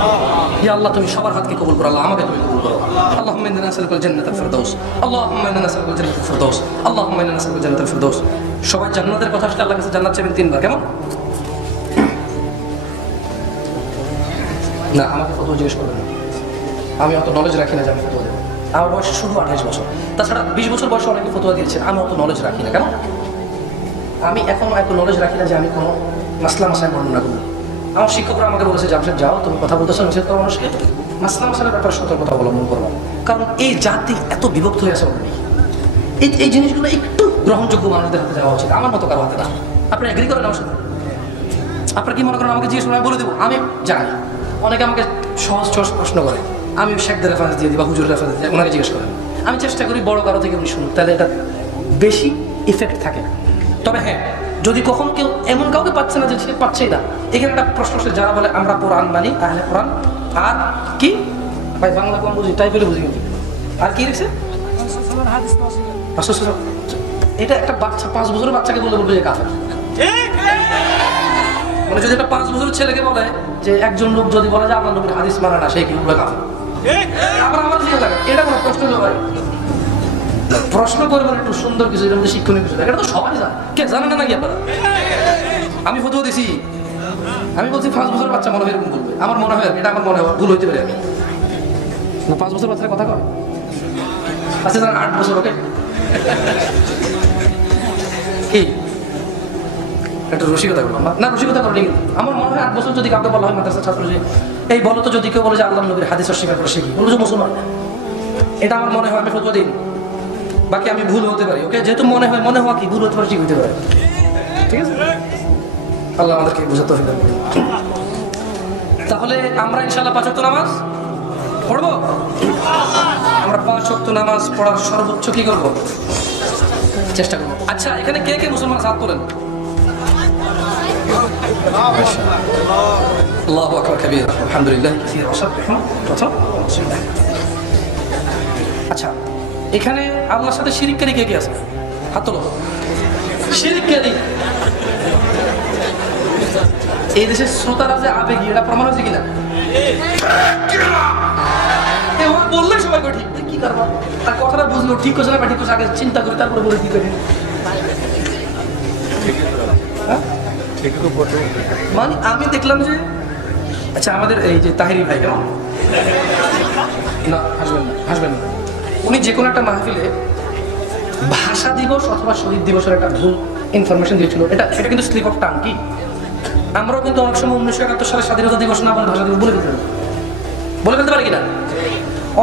ইয়া আল্লাহ, তুমি সবার হাতকে কবুল করো। আল্লাহ, আমাকে তুমি কবুল করো। আল্লাহুম্মা ইন্না নাসআলুকাল জান্নাতাল ফিরদাউস, আল্লাহুম্মা ইন্না নাসআলুকাল জান্নাতাল ফিরদাউস, আল্লাহুম্মা ইন্না নাসআলুকাল জান্নাতাল ফিরদাউস। সবাই জান্নাতের কথা আসলে আল্লাহর কাছে জান্নাত চাইবেন 3 বার, কেমন? না, আমাকে ফতোয়া জিজ্ঞেস করবেন না, আমি অত নলেজ রাখি না যে আমি ফতোয়া দেবো। আমার বয়স শুধু 28 বছর, তাছাড়া 20 বছর বয়সে অনেকে ফতোয়া দিয়েছেন, আমি অত নলেজ রাখি না। কেন? আমি এখন এত নলেজ রাখি না যে আমি কোনো মাসলা মাসায় বর্ণনা করবো। আমার শিক্ষকরা আমাকে বলেছে, জামশেদ যাও, তুমি কথা বলতেছো, নিষেধ করো মানুষকে, মাসলা মাসালের ব্যাপারে সতর্কতা অবলম্বন করবো। কারণ এই জাতি এত বিভক্ত হয়ে আছে অলরেডি, এই জিনিসগুলো একটু গ্রহণযোগ্য মানুষদের হাতে যাওয়া উচিত, আমার মতো কারো হাতে না। আপনি এগ্রি করেন আমার সাথে? আপনার কি মনে করেন আমাকে জিজ্ঞেস করে বলে দেবো? আমি জানি অনেকে আমাকে সহজ প্রশ্ন করে, আমি শেখদের রেফারেন্স দিয়ে দিই বা হুজুর রেফারেন্স দিয়ে, ওনাকে জিজ্ঞেস করেন। আমি চেষ্টা করি বড় কারো থেকে উনি শুনুন, তাহলে এটা বেশি ইফেক্ট থাকে। তবে হ্যাঁ, যদি কখন কেউ এমন কাউকে পাচ্ছে না যে সে পাচ্ছেই না, এখানে একটা প্রশ্ন আসে, যারা বলে আমরা কোরআন মানি, তাহলে কোরআন আর কি ভাই, বাংলা কম বুঝি, টাইপের বুঝি, কিন্তু আর কি রেখেছে? এটা একটা বাচ্চা, 5 বছরের বাচ্চাকে বলে বলবে যে কাফের। মানে যদি একটা 5 বছরের ছেলেকে বলে যে একজন লোক যদি বলে যে আল্লাহর নবীর হাদিস মানে না, সেই কি বলে কাফের? আবার আমার জিজ্ঞাসা লাগে, এটা কোনো প্রশ্ন ভাই? প্রশ্ন করবেন একটু সুন্দর কিছু, এর মধ্যে শিক্ষণীয় কিছু, এটা তো সবাই জানে। কে জানে না নাকি আপনারা? আমি ফতোয়া দিছি, আমি বলছি 5 বছরের বাচ্চা মনে হয় এরকম বলবে, আমার মনে হয়, এটা আমার মনে হয়, ভুল হইতে পারে। না, 5 বছর বাচ্চার কথা কয়? আচ্ছা, 8 বছর, ওকে, কি একটা রসিকতা করলাম না, রসিকতা করলি। আমার মনে হয় 8 বছর যদি কাউকে বলা হয় মাদ্রাসার ছাত্র, যে এই বলো তো, যদি কেউ বলে যে আল্লাহর নবীর হাদিস অস্বীকার করে, সে কি বলবো? যে মুসলমান। এটা আমার মনে হয়, আমি ফতোয়া দিই, বাকি আমি ভুল হতে পারি। ওকে, যেহেতু মনে হয়, মনে হওয়া কি ভুল হতে পারে, ঠিক হতে পারে, ঠিক আছে? আল্লাহ আমাদেরকে বুঝাতে হবে। তাহলে আমরা ইনশাআল্লাহ 5 ওয়াক্ত নামাজ পড়বো। আমরা 5 ওয়াক্ত নামাজ পড়ার সর্বোচ্চ কি করব, চেষ্টা করবো। আচ্ছা, এখানে কে কে মুসলমান হাত তোলেন? আল্লাহু আকবার কাবীর, আলহামদুলিল্লাহ কাসীর ওয়া সাব্বিহু প্রথম। আচ্ছা, এখানে আল্লাহর সাথে শিরিককারী কে কে আছে? হাত তোলো। শিরিককারী এই দেশের শ্রোতারা যে আবেগী, এটা প্রমাণ হয়েছে কিনা? বললে সবাই ঠিক, কি করবো? তার কথাটা বুঝলো, ঠিক করছে না ঠিক করছে, আগে চিন্তা করে তারপরে বলে কি করে। মানে আমি দেখলাম যে, আচ্ছা আমাদের এই যে তাহিরি ভাই, কেমন না, হাসবেন না, হাসবেন না, উনি যে কোনো একটা মাহফিলে ভাষা দিবস অথবা শহীদ দিবসের একটা ভুল ইনফরমেশন দিয়েছিল। এটা কিন্তু স্লিপ অফ টাং। কি আমরাও কিন্তু অনেক সময় 1971 সালে স্বাধীনতা দিবস না বলে ভাষা দিবস বলে ফেলতে পারি কিনা?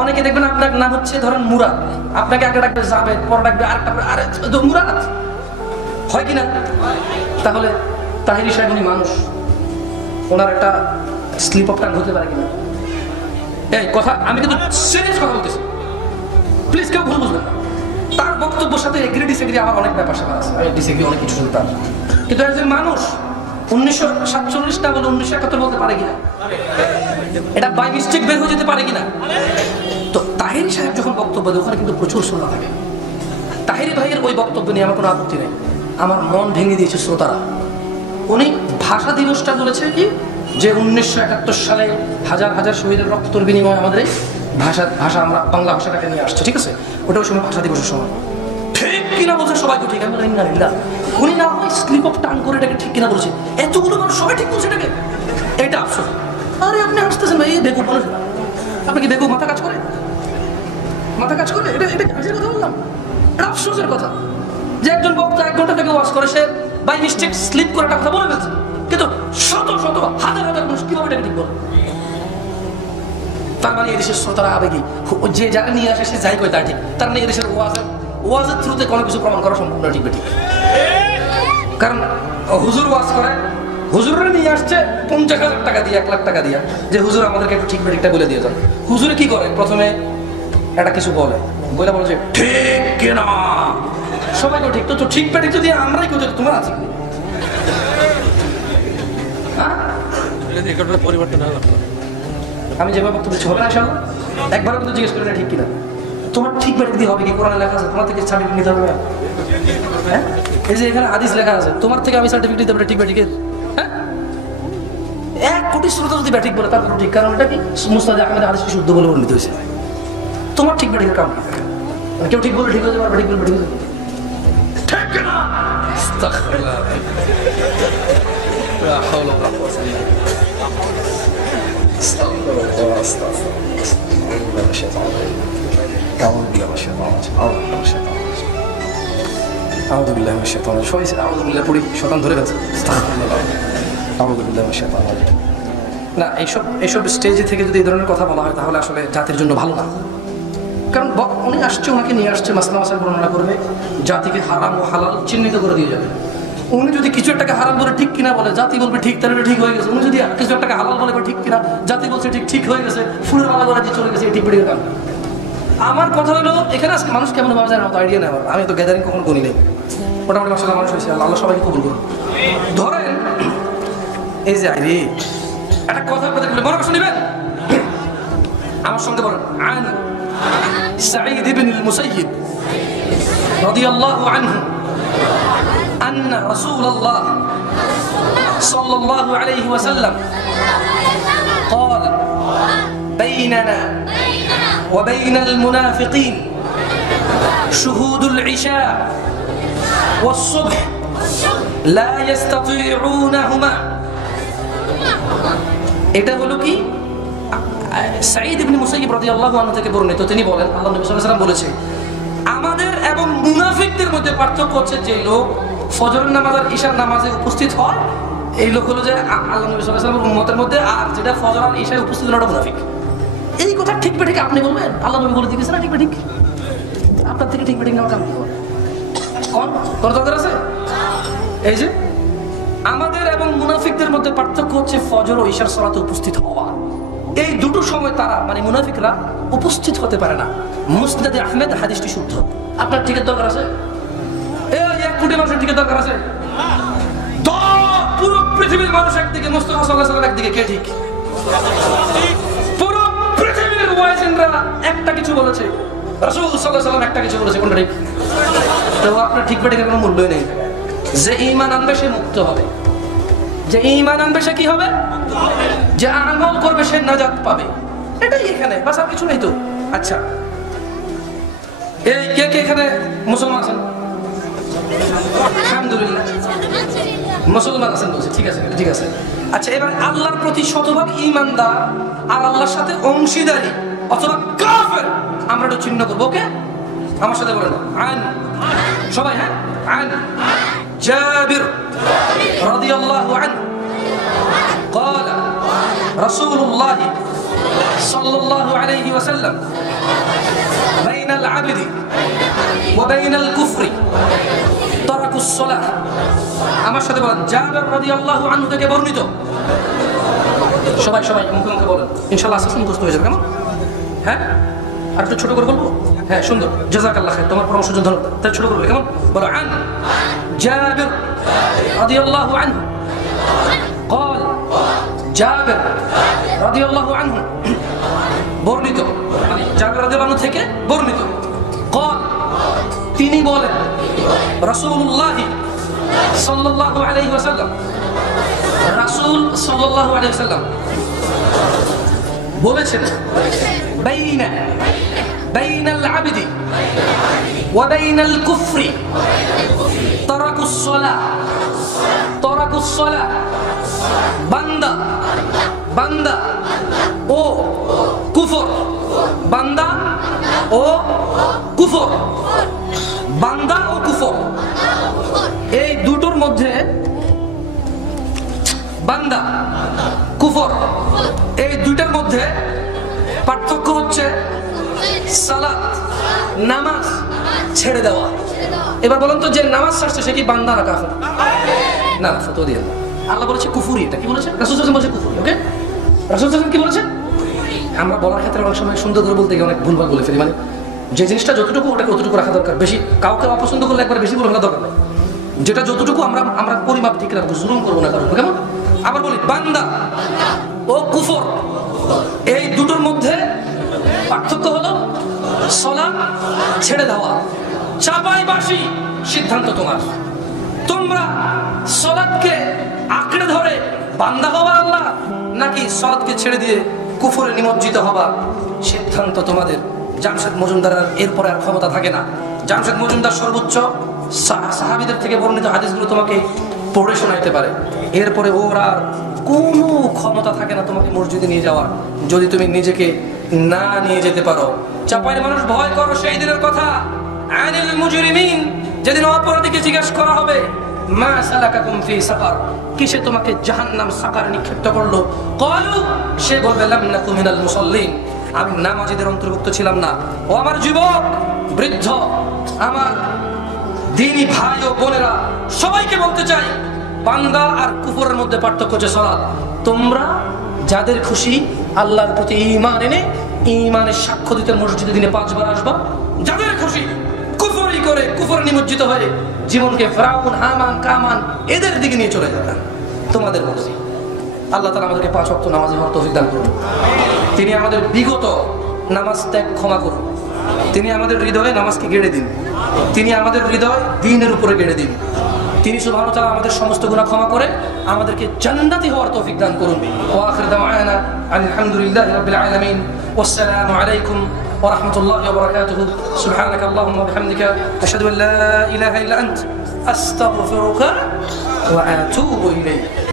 অনেকে দেখবেন আপনার নাম হচ্ছে ধরেন মুরাদ, আপনাকে আগে ডাকবে জাবেদ, পরে ডাকবে আরেকটা, আরে মুরাদ হয় কিনা? তাহলে তাহিরি সাহেব উনি মানুষ, ওনার একটা স্লিপ অফ টাং হতে পারে কিনা? এই কথা আমি কিন্তু সিরিয়াস কথা বলতেছি, প্লিজ কেউ ভুল বুঝবেন না। তার বক্তব্যের সাথে এগ্রি ডিসএগ্রি আমার অনেক ব্যাপার স্যাপার আছে, আমি ডিসএগ্রি অনেক কিছু তার, কিন্তু একজন মানুষ 1947 না বলে 1971 বলতে পারে কিনা? এটা বাই মিস্টেক বের হয়ে যেতে পারে কিনা? তো তাহিরি সাহেব যখন বক্তব্য দেয় ওখানে কিন্তু প্রচুর শ্রোতা থাকে। তাহিরি ভাইয়ের ওই বক্তব্য নিয়ে আমার কোনো আপত্তি নেই, আমার মন ভেঙে দিয়েছে শ্রোতারা। উনি ভাষা দিবসটা বলেছে কি যে 1971 সালে হাজার হাজার শহীদের রক্তর বিনিময়ে আমাদের এই ভাষা আমরা বাংলা ভাষাটাকে নিয়ে আসছে, ঠিক আছে? ওটা ওই সময় ভাষা দিবসের সময় ঠিক কিনা বলছে সবাই তো ঠিক, আমি বলি না, উনি না হয় স্লিপ অফ টাং করে এটাকে ঠিক কিনা বলছে, এতগুলো মানুষ সবাই ঠিক বলছে এটাকে, এটা আফসোস। আরে আপনি আসতেছেন ভাই, বেকুব মানুষ, আপনি কি বেকুব? মাথা কাজ করে, মাথা কাজ করে? এটা কাজের কথা বললাম, এটা আফসোসের কথা যে একজন বক্তা 1 ঘন্টা থেকে ওয়াজ করে, সে বাই মিস্টেক স্লিপ করে একটা কথা বলে ফেলছে, কিন্তু শত শত হাজার হাজার মানুষ কিভাবে এটাকে ঠিক বলে? তার মানে এদেশের শ্রোতারা আবেগী, যে যারা নিয়ে আসে সে যাই কয় তার ঠিক। তার মানে এদেশের ওয়াজের থ্রুতে কোনো কিছু প্রমাণ করা সম্ভব না, ঠিক বেঠিক? কারণ হুজুর ওয়াজ করে, হুজুরে নিয়ে আসছে 50,000 টাকা দিয়ে, 1 লাখ টাকা দিয়ে, যে হুজুর আমাদেরকে একটু ঠিক বেঠিকটা বলে দিয়ে যান। হুজুরে কি করে? প্রথমে একটা কিছু বলে যে ঠিক কিনা, সবাই কেউ ঠিক, তো ঠিক বেঠিক যদি আমরাই কেউ, তোমার আছে পরিবর্তন হবে। আমি যেভাবে বক্তব্য দিচ্ছি হবে না, ইনশাআল্লাহ একবারও কিন্তু জিজ্ঞেস করি না ঠিক কিনা। তোমার ঠিক বেঠিক দিয়ে হবে কি? কোরআনে লেখা আছে, তোমার থেকে সার্টিফিকেট নিতে হবে? হ্যাঁ, এই যে এখানে হাদিস লেখা আছে, তোমার থেকে আমি সার্টিফিকেট দিতে পারি ঠিক বেঠিকের? হ্যাঁ, 1 কোটি শ্রোতা যদি বেঠিক বলে তারপর ঠিক, কারণ এটা কি মুস্তাদ আহমেদের হাদিস শুদ্ধ বলে বর্ণিত হয়েছে। তোমার ঠিক বেঠিকের কাম কি? কেউ ঠিক বলে ঠিক হয়ে যাবে, বেঠিক বলে বেঠিক হয়ে যাবে, ঠিক কিনা? আস্তাগফিরুল্লাহ, লা হাওলা ওয়ালা কুওয়াতা ইল্লা বিল্লাহ। আস্তাগফিরুল্লাহ, না এইসব স্টেজে থেকে যদি এই ধরনের কথা বলা হয় তাহলে আসলে জাতির জন্য ভালো না। কারণ উনি আসছে, ওনাকে নিয়ে আসছে মাসলা মাসাইল বর্ণনা করবে, জাতিকে হারাম ও হালাল চিহ্নিত করে দিয়ে যাবে। উনি যদি কিছু একটাকে হারাম বলে ঠিক কিনা বলে, জাতি বলবে ঠিক, তাহলে ঠিক হয়ে গেছে। উনি যদি কিছু একটাকে হালাল বলে ঠিক কিনা, জাতি বলছে ঠিক হয়ে গেছে, ফুলের মালা করে দিয়ে চলে গেছে, ঠিক বেড়ে গেল। আমার কথা হলো এখানে আজকে মানুষ কেমন ভাবে যায় আমার আইডিয়া নেই, আমি তো গ্যাদারিং কখনো করি নেই, মোটামুটি মাসাল্লাহ মানুষ হয়েছে, আল্লাহ সবাইকে কবুল করুন। ধরেন এই যে আইরে একটা কথা কথা বলে মনে কষ্ট নেবেন, আমার সঙ্গে বলেন আন সাঈদ ইবনে আল-মুসাইয়িব রাদিয়াল্লাহু আনহু আন্না রাসূলুল্লাহ সাল্লাল্লাহু আলাইহি ওয়াসাল্লাম قال بيننا وبين المنافقين شهود العشاء والصبح لا يستطيعونهما। এটা হলো কি সাঈদ ইবনে মুসাইয়িব রাদিয়াল্লাহু আনহু থেকে বর্ণিত, তিনি বলেন আল্লাহ নবী সাল্লাল্লাহু আলাইহি ওয়াসাল্লাম বলেছে, আমাদের এবং মুনাফিকদের মধ্যে পার্থক্য হচ্ছে যে লোক ফজরের নামাজ আর ইশার নামাজে উপস্থিত হয়, এই লোক হলো যে আল্লাহ নবী সাল্লাল্লাহু আলাইহি ওয়াসাল্লামের উম্মতের মধ্যে, আর যেটা ফজর আর ইশায় উপস্থিত হলো ওটা মুনাফিক। এই কথা ঠিক বেঠিক আপনি বলবেন? আল্লাহ নবী বলে দিয়েছেন না ঠিক বেঠিক? আপনার থেকে ঠিক বেঠিক নেওয়া কাম কি কোন কোন দরকার আছে? এই যে আমাদের এবং মুনাফিকদের মধ্যে পার্থক্য হচ্ছে ফজর ও ইশার সালাতে উপস্থিত হওয়া। এই দুটো সময় তারা মানে মুনাফিকরা উপস্থিত হতে পারে না। মুসনাদে আহমেদ হাদিসটি শুদ্ধ। আপনার টিকিট দরকার আছে? এই 1 কোটি মানুষের টিকিট দরকার আছে? পুরো পৃথিবীর মানুষ একদিকে, মুস্তাফা সাল্লাল্লাহু আলাইহি ওয়াসাল্লাম একদিকে, কে ঠিক? পুরো পৃথিবীর ওয়াইজেনরা একটা কিছু বলেছে, রাসূল সাল্লাল্লাহু আলাইহি ওয়াসাল্লাম একটা কিছু বলেছে, কোনটা ঠিক? তো আপনার ঠিক বেঠিকের কোনো মূল্যই নেই। যে ঈমান আনবে সে মুক্ত হবে, যে ঈমান আনবে সে কি হবে? যে আমল করবে সে নাজাত পাবে। এটাই এখানে, বাস আর কিছু নেই তো। আচ্ছা, এই কে কে এখানে মুসলমান আছেন? আলহামদুলিল্লাহ মুসলমান আছেন বলছে, ঠিক আছে ঠিক আছে। আচ্ছা, এবার আল্লাহর প্রতি শতভাগ ঈমানদার আর আল্লাহর সাথে অংশীদারি অথবা কাফের আমরা একটু চিহ্ন করবো। ওকে, আমার সাথে বলেন আন, সবাই, হ্যাঁ, আন জাবির রাদিয়াল্লাহু আনহু قال رسول الله صلى الله عليه وسلم بين العبد وبين الكفر ترك الصلاة। আমার সাথে বলেন জাবির রাদিয়াল্লাহু আনহু থেকে বর্ণিত। সবাই সবাই মুখে মুখে বলেন, ইনশাআল্লাহ আস্তে আস্তে মুখস্থ হয়ে যাবে। কেমন? হ্যাঁ, আর একটু ছোট করে বলবো? হ্যাঁ, সুন্দর, জাযাকাল্লাহ খাইর, তোমার পরামর্শের জন্য ধন্যবাদ। তাহলে ছোট করবে, কেমন? বলো আন জাবির রাদিয়াল্লাহু আনহু قال জাবির রাদিয়াল্লাহু আনহু বর্ণিত, মানে জাবির রাদিয়াল্লাহু আনহু থেকে বর্ণিত। قال তিনি বলেন, রাসূলুল্লাহ সাল্লাল্লাহু আলাইহি ওয়াসাল্লাম, রাসূল সাল্লাল্লাহু আলাইহি ওয়াসাল্লাম বলেছেন, বাইনাল আবদি ওয়া বাইনাল কুফরি তারাকুস সালাহ। তারাকুস সালাহ, বান্দা ও কুফর, বান্দা ও কুফর, বান্দা ও কুফর, এই দুটোর মধ্যে, বান্দা কুফর এই দুইটার মধ্যে পার্থক্য হচ্ছে সালাত, নামাজ ছেড়ে দেওয়া। এবার বলুন তো, যে নামাজ ছাড়ছে সে কি বান্দা না কাফের? না, ফতোয়া দিয়ে আল্লাহ বলেছে কুফরি। এটা কি বলেছে? রাসূল সাল্লাল্লাহু আলাইহি ওয়াসাল্লাম বলেছে কুফরি। ওকে, রাসূল সাল্লাল্লাহু আলাইহি ওয়াসাল্লাম কি বলেছে? আমরা বলার ক্ষেত্রে অনেক সময় সুন্দর করে বলতে গিয়ে অনেক ভুলভাল বলে ফেলি। মানে যে জিনিসটা যতটুকু ওটাকে অতটুকু রাখা দরকার। বেশি কাউকে অপছন্দ করলে একবার বেশি বলে ফেলা দরকার নেই। যেটা যতটুকু আমরা পরিমাপ ঠিক রাখবো, জুলুম করবো না কারো। কেমন? আবার বলি, বান্দা ও কুফর এই দুটোর মধ্যে পার্থক্য হলো সালাত ছেড়ে দেওয়া। চাপাই বাসি সিদ্ধান্ত তোমার। তোমরা সালাতকে আঁকড়ে ধরে বান্দা হবা আল্লাহ, নাকি সালাতকে ছেড়ে দিয়ে কুফরে নিমজ্জিত হবা, সিদ্ধান্ত তোমাদের। জামশেদ মজুমদারের এরপরে আর ক্ষমতা থাকে না। জামশেদ মজুমদার সর্বোচ্চ সাহাবীদের থেকে বর্ণিত হাদিসগুলো তোমাকে পড়ে শোনাইতে পারে, এরপরে ওর আর কোনো ক্ষমতা থাকে না তোমাকে মসজিদে নিয়ে যাওয়ার, যদি তুমি নিজেকে না নিয়ে যেতে পারো। চাপাইয়ের মানুষ ভয় করো সেই দিনের কথা, আনিল মুজরিমিন, যেদিন অপরাধীকে জিজ্ঞাসা করা হবে, মা সালাকাকুম ফি সাকার, কিসে তোমাকে জাহান্নাম সাকারে নিক্ষিপ্ত করলো? ক্বালু, সে বলবে লাম নাকু মিনাল মুসাল্লিন, আমি নামাজীদের অন্তর্ভুক্ত ছিলাম না। ও আমার যুবক, বৃদ্ধ, আমার দ্বীনি ভাই ও বোনেরা, সবাইকে বলতে চাই, বান্দা আর কুফরের মধ্যে পার্থক্য হচ্ছে সালাত। তোমরা যাদের খুশি আল্লাহর প্রতি ঈমান এনে ঈমানের সাক্ষ্য দিতে মসজিদে দিনে 5 বার আসবা, যাদের খুশি কুফরি করে কুফরে নিমজ্জিত হয়ে জীবনকে ফিরাউন, হামান, কামান এদের দিকে নিয়ে চলে যাবে, তোমাদের মর্জি। আল্লাহ তাআলা আমাদেরকে 5 ওয়াক্ত নামাজে হওয়ার তৌফিক দান করুন। তিনি আমাদের বিগত নামাজ ত্যাগ ক্ষমা করুন। তিনি আমাদের হৃদয়ে নামাজকে গেড়ে দিন। তিনি আমাদের হৃদয় দ্বীনের উপরে গেড়ে দিন। তিনি সুবহানাহু ওয়া তাআলা আমাদের সমস্ত গুনাহ ক্ষমা করে আমাদেরকে জান্নাতি হওয়ার তৌফিক দান করুন। ওয়া আখির দাওয়ানা আলহামদুলিল্লাহি রাব্বিল আলামিন। ওয়াসসালামু আলাইকুম ওয়া রাহমাতুল্লাহি ওয়া বারাকাতুহু। সুবহানাকা আল্লাহুম্মা ওয়া বিহামদিকা আশহাদু আন লা ইলাহা ইল্লা আনতা আস্তাগফিরুকা ওয়া আতুবু ইলাইক।